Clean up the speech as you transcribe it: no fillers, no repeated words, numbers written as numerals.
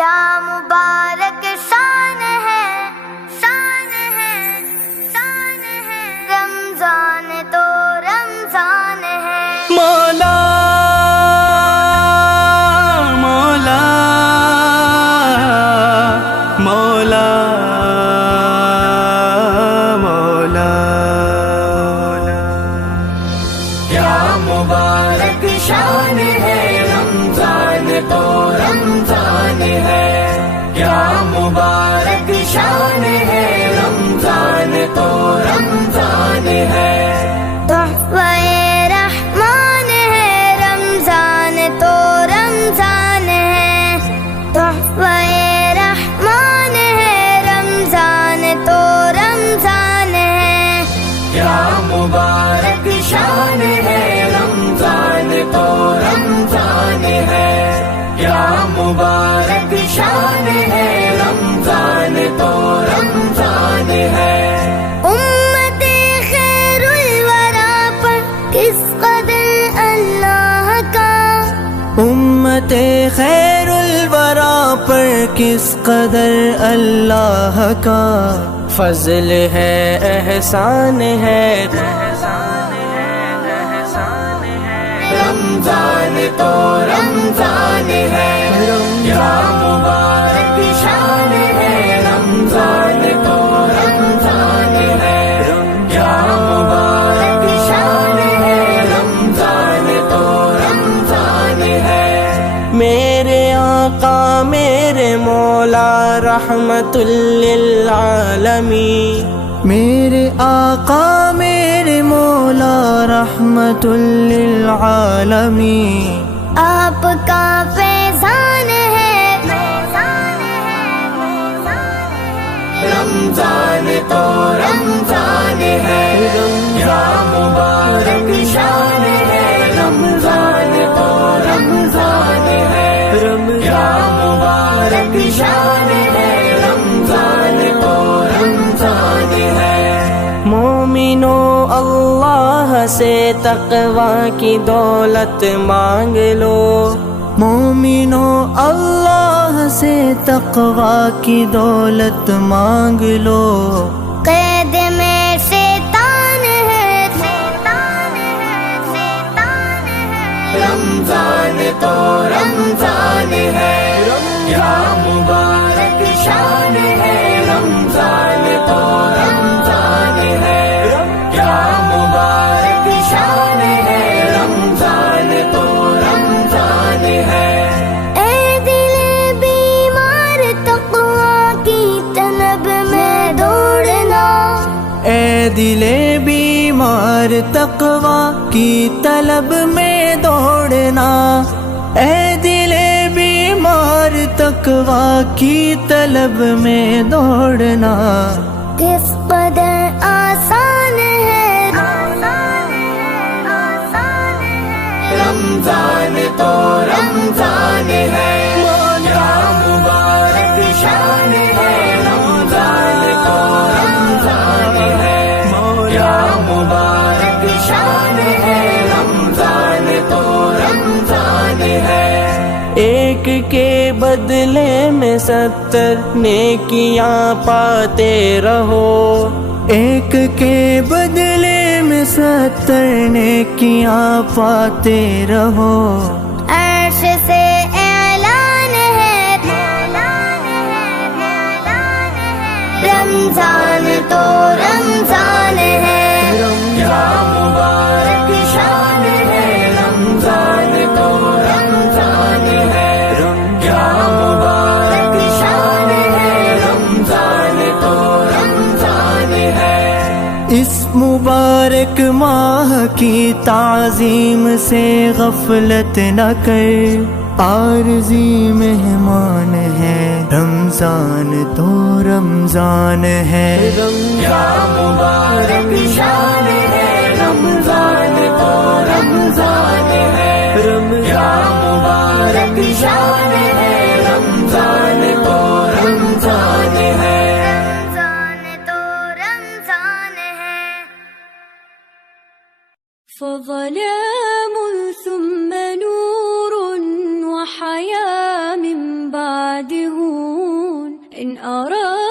کیا مبارک شان ہے، شان ہے، شان ہے، رمضان تو رمضان ہے۔ مولا مولا مولا مولا، کیا مبارک شان ہے، رمضان تو رمضان ہے۔ کیا مبارک شان ہے، رمضان تو رمضان ہے۔ تحفہ رحمان ہے، رمضان تو رمضان ہے۔ تحفہ رحمان ہے، رمضان تو رمضان ہے۔ کیا مبارک شان ہے، رمضان تو رمضان ہے۔ کیا مبارک شان ہے، رمضان تو رمضان ہے۔ امت خیر الورا پر کس قدر اللہ کا، امت خیر الورا پر کس قدر اللہ کا فضل ہے، احسان ہے، رمضان تو رمضان ہے۔ کیا مبارک شان ہے، رمضان تو رمضان ہے۔ کیا مبارک شان ہے، رمضان تو رمضان ہے۔ میرے آقا میرے مولا رحمت للعالمین، میرے آقا میرے مولا رحمت للعالمین، آپ کا فیضان ہے، رمضان تو رمضان ہے۔ کیا مبارک شان ہے، رمضان تو رمضان ہے۔ کیا مبارک شان ہے، رمضان تو رمضان ہے۔ مومنو اللہ سے تقوی کی دولت مانگ لو، مومنو اللہ سے تقوی کی دولت مانگ لو، قید میں شیطان ہے، شیطان ہے، شیطان ہے، رمضان تو رمضان ہے۔ کیا مبارک شان ہے، رمضان تو رمضان ہے۔ کیا مبارک شان ہے، رمضان تو رمضان ہے۔ اے دل بیمار تقویٰ کی طلب میں دوڑنا، اے دل بیمار تقوی کی طلب میں دوڑنا، اے دل بیمار تقوی کی طلب میں دوڑنا، کس قدر آسان ہے، آسان ہے، آسان ہے، رمضان تو رمضان ہے۔ کیا مبارک شان ہے، رمضان تو رمضان ہے۔ کیا مبارک شان ہے، رمضان تو رمضان ہے۔ ایک کے بدلے میں 70 نیکیاں پاتے رہو، ایک کے بدلے میں 70 نیکیاں پاتے رہو، عرش سے اعلان ہے، اعلان ہے، اعلان ہے، رمضان تو رمضان ہے۔ کیا مبارک شان ہے، رمضان تو رمضان ہے۔ کیا مبارک شان ہے، رمضان تو رمضان ہے۔ اس مبارک ماہ کی تعظیم سے غفلت نہ کر، عارضی مہمان ہے، رمضان تو رمضان ہے، کیا مبارک شان ہے، رمضان تو رمضان ہے۔ کیا مبارک شان ہے، رمضان تو رمضان ہے۔ رمضان تو رمضان ہے۔ فظلام ثم نور وحياة من بعد عابدون إن أراد